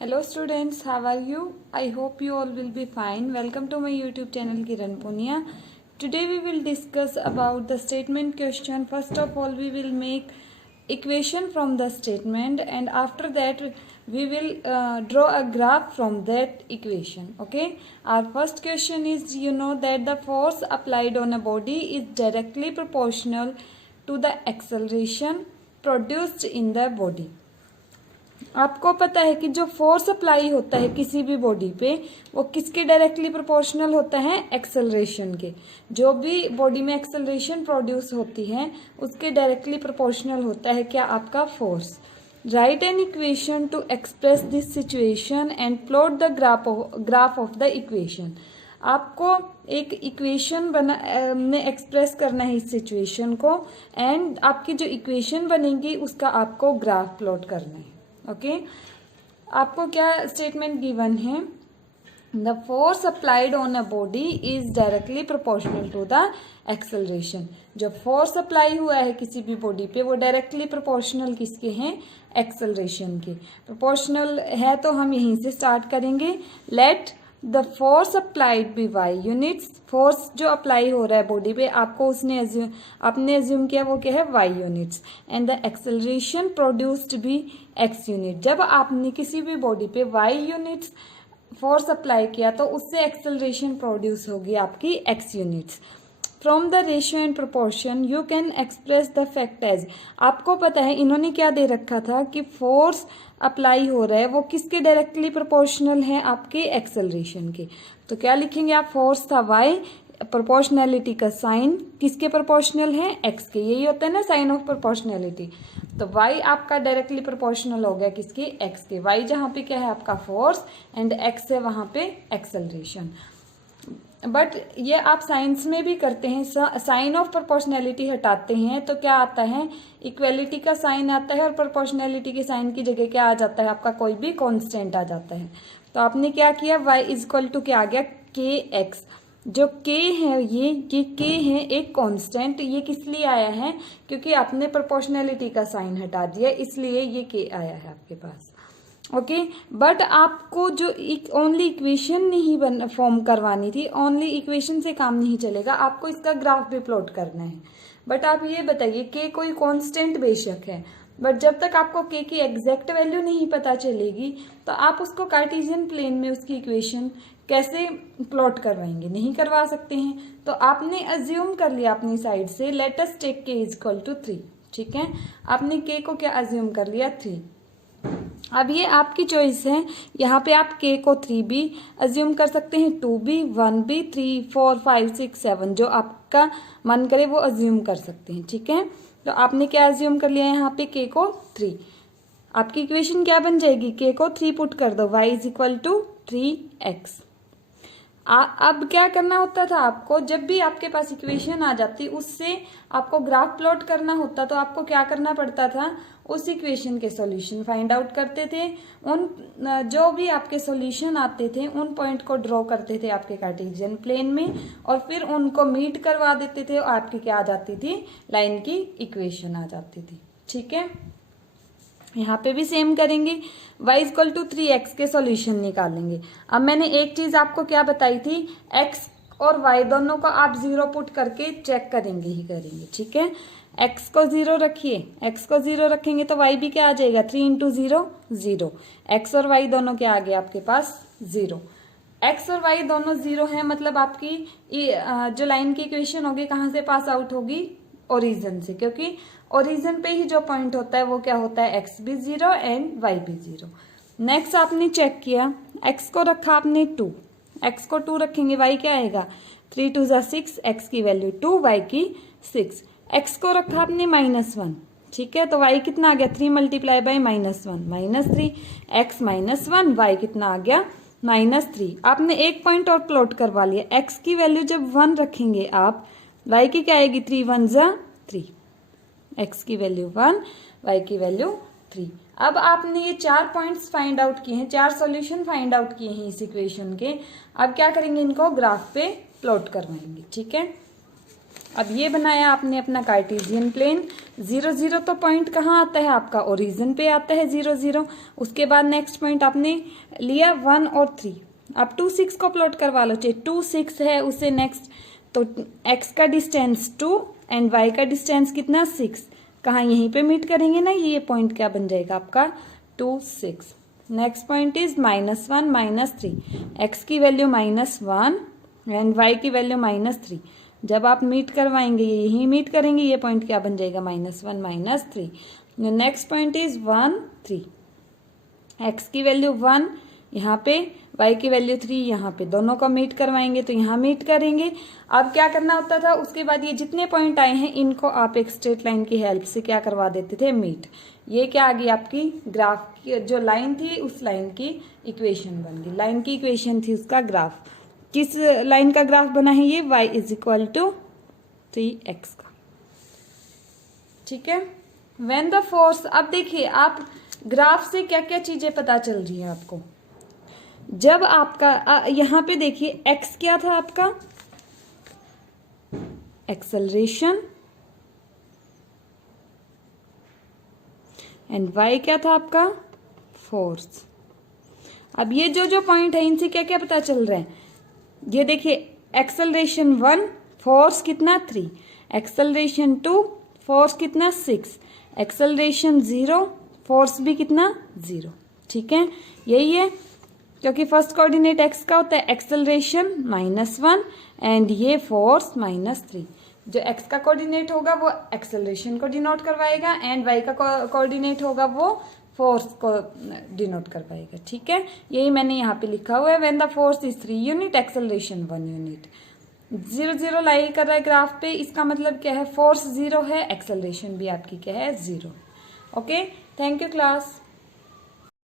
Hello students, how are you? I hope you all will be fine. Welcome to my YouTube channel Kiran Punia. Today we will discuss about the statement question. First of all, we will make equation from the statement, and after that we will draw a graph from that equation. Okay. Our first question is, you know that the force applied on a body is directly proportional to the acceleration produced in the body. आपको पता है कि जो force apply होता है किसी भी body पे वो किसके डायरेक्टली प्रोपोर्शनल होता है? एक्सेलरेशन के। जो भी बॉडी में एक्सेलरेशन प्रोड्यूस होती है उसके डायरेक्टली प्रोपोर्शनल होता है क्या? आपका force. Right an equation two express this situation and plot the graph of the equation. आपको एक इक्वेशन में एक्सप्रेस करना है इस सिचुएशन को, एंड आपकी जो इक्वेशन बनेगी उसका आपको ग्राफ प्लॉट करना है। ओके आपको क्या स्टेटमेंट गिवन है? The force applied on a body is directly proportional to the acceleration. जो फोर्स अप्लाई हुआ है किसी भी बॉडी पे वो डायरेक्टली प्रोपोर्शनल किसके हैं? एक्सेलरेशन के। प्रोपोर्शनल है तो हम यहीं से स्टार्ट करेंगे। Let the force applied be Y units. Force जो अप्लाई हो रहा है बॉडी पे आपको आपने एज्यूम किया वो क्या है? Y units. And the acceleration produced be X unit. जब आपने किसी भी बॉडी पे वाई यूनिट्स फोर्स अप्लाई किया तो उससे एक्सेलरेशन प्रोड्यूस होगी आपकी X units. From the ratio and proportion you can express the fact as. आपको पता है इन्होंने क्या दे रखा था कि फोर्स अप्लाई हो रहा है वो किसके डायरेक्टली प्रोपोर्शनल है? आपके एक्सेलरेशन के। तो क्या लिखेंगे आप? फोर्स था वाई, प्रोपोर्शनैलिटी का साइन किसके प्रोपोर्शनल है? एक्स के। यही होता है ना साइन ऑफ प्रोपोर्शनैलिटी। तो वाई आपका डायरेक्टली प्रोपोर्शनल हो गया किसके? एक्स के। वाई जहाँ पे क्या है? आपका फोर्स, एंड एक्स है वहाँ पे एक्सेलरेशन। बट ये आप साइंस में भी करते हैं। साइन ऑफ प्रोपोर्शनैलिटी हटाते हैं तो क्या आता है? इक्वेलिटी का साइन आता है, और प्रोपोर्शनैलिटी के साइन की जगह क्या आ जाता है? आपका कोई भी कांस्टेंट आ जाता है। तो आपने क्या किया? y इज इक्वल टू क्या आ गया? के एक्स। जो k है ये k है एक कांस्टेंट। ये किस लिए आया है? क्योंकि आपने प्रोपोर्शनैलिटी का साइन हटा दिया, इसलिए ये k आया है आपके पास। ओके बट आपको जो ओनली इक्वेशन नहीं फॉर्म करवानी थी, ओनली इक्वेशन से काम नहीं चलेगा, आपको इसका ग्राफ भी प्लॉट करना है। बट आप ये बताइए के कोई कांस्टेंट बेशक है, बट जब तक आपको के की एग्जैक्ट वैल्यू नहीं पता चलेगी तो आप उसको कार्टेशियन प्लेन में उसकी इक्वेशन कैसे प्लॉट करवाएंगे? नहीं करवा सकते हैं। तो आपने अज्यूम कर लिया अपनी साइड से, लेट अस टेक के इज इक्वल टू 3। ठीक है, आपने के को क्या अज्यूम कर लिया? 3। अब ये आपकी चॉइस है। यहाँ पे आप के को 3 भी अज्यूम कर सकते हैं, 2 भी, 1 भी, 3, 4, 5, 6, 7 जो आपका मन करे वो अज्यूम कर सकते हैं। ठीक है, तो आपने क्या अज्यूम कर लिया? यहाँ पे के को 3। आपकी इक्वेशन क्या बन जाएगी? के को 3 पुट कर दो, y is equal to 3x। अब क्या करना होता था आपको? जब भी आपके पास इक्वेशन आ जाती उससे आपको ग्राफ प्लॉट करना होता तो आपको क्या करना पड़ता था? उस इक्वेशन के सॉल्यूशन फाइंड आउट करते थे। उन जो भी आपके सॉल्यूशन आते थे उन पॉइंट को ड्रॉ करते थे आपके कार्टेशियन प्लेन में, और फिर उनको मीट करवा देते थे और आपकी क्या आ जाती थी? लाइन की इक्वेशन आ जाती थी। ठीक है, यहाँ पे भी सेम करेंगे। y इक्वल टू 3x के सॉल्यूशन निकालेंगे। अब मैंने एक चीज आपको क्या बताई थी? x और y दोनों को आप 0 पुट करके चेक करेंगे ही करेंगे। ठीक है, x को 0 रखिए, x को 0 रखेंगे तो y भी क्या आ जाएगा? 3 इंटू 0 0। x और y दोनों क्या आ गए आपके पास? 0। x और y दोनों 0 है, मतलब आपकी जो लाइन की इक्वेशन होगी कहाँ से पास आउट होगी? ओरिजिन से, क्योंकि ओरिजिन पे ही जो पॉइंट होता है वो क्या होता है? x भी 0 एंड y भी 0। नेक्स्ट आपने चेक किया, x को रखा आपने 2, x को 2 रखेंगे, y क्या आएगा? 3 2 जा 6, x की वैल्यू 2, y की 6। x को रखा आपने -1। ठीक है, तो y कितना आ गया? 3 मल्टीप्लाई बाई -1 -3, x -1, y कितना आ गया? -3। आपने एक पॉइंट और प्लॉट करवा लिया। x की वैल्यू जब 1 रखेंगे आप, y की क्या आएगी? 3 1 जा 3। x की वैल्यू 1, y की वैल्यू 3। अब आपने ये 4 पॉइंट्स फाइंड आउट किए हैं, 4 सॉल्यूशन फाइंड आउट किए हैं इस इक्वेशन के। अब क्या करेंगे? इनको ग्राफ पे प्लॉट करवाएंगे। ठीक है, अब ये बनाया आपने अपना कार्टेशियन प्लेन, 0 0 तो पॉइंट कहाँ आता है आपका, ओरिजिन पे आता है 0 0। उसके बाद नेक्स्ट पॉइंट आपने लिया 1 और 3। अब 2 6 को प्लॉट करवा लो, चाहे 2 6 है उससे नेक्स्ट, तो x का डिस्टेंस 2 एंड y का डिस्टेंस कितना 6, कहाँ यहीं पे मीट करेंगे ना, ये पॉइंट क्या बन जाएगा आपका 2 6। नेक्स्ट पॉइंट इज -1 -3, x की वैल्यू -1 एंड y की वैल्यू -3। जब आप मीट करवाएंगे ये यहीं मीट करेंगे, ये पॉइंट क्या बन जाएगा -1 -3। नेक्स्ट पॉइंट इज 1 3, x की वैल्यू 1 यहाँ पे, y की वैल्यू 3 यहाँ पे, दोनों को मीट करवाएंगे तो यहाँ मीट करेंगे। अब क्या करना होता था, उसके बाद ये जितने पॉइंट आए हैं इनको आप एक स्ट्रेट लाइन की हेल्प से क्या करवा देते थे, मीट। ये क्या आ गई आपकी ग्राफ की जो लाइन थी, उस लाइन की इक्वेशन बन गई। लाइन की इक्वेशन थी उसका ग्राफ। किस लाइन का ग्राफ बना है ये, y = 3x का। ठीक है। व्हेन द फोर्स, अब देखिए आप ग्राफ से क्या क्या चीजें पता चल रही है आपको। जब आपका यहां पे देखिए x क्या था आपका, एक्सेलरेशन, एंड y क्या था आपका, फोर्स। अब ये जो पॉइंट है इनसे क्या क्या पता चल रहा है, ये देखिए एक्सेलरेशन 1, फोर्स कितना 3, एक्सेलरेशन 2, फोर्स कितना 6, एक्सेलरेशन 0, फोर्स भी कितना 0। ठीक है, यही है, क्योंकि फर्स्ट कोऑर्डिनेट x का होता है एक्सेलरेशन -1 एंड ये फोर्स -3। जो x का कोऑर्डिनेट होगा वो एक्सेलरेशन को डिनोट करवाएगा एंड y का कोऑर्डिनेट होगा वो फोर्स को डिनोट करवाएगा। ठीक है, यही मैंने यहाँ पे लिखा हुआ है, when the force is 3 unit, acceleration 1 unit. 0 0 लाई कर रहा है ग्राफ पे, इसका मतलब क्या है, फोर्स 0 है, एक्सेलरेशन भी आपकी क्या है 0। Okay, thank you class.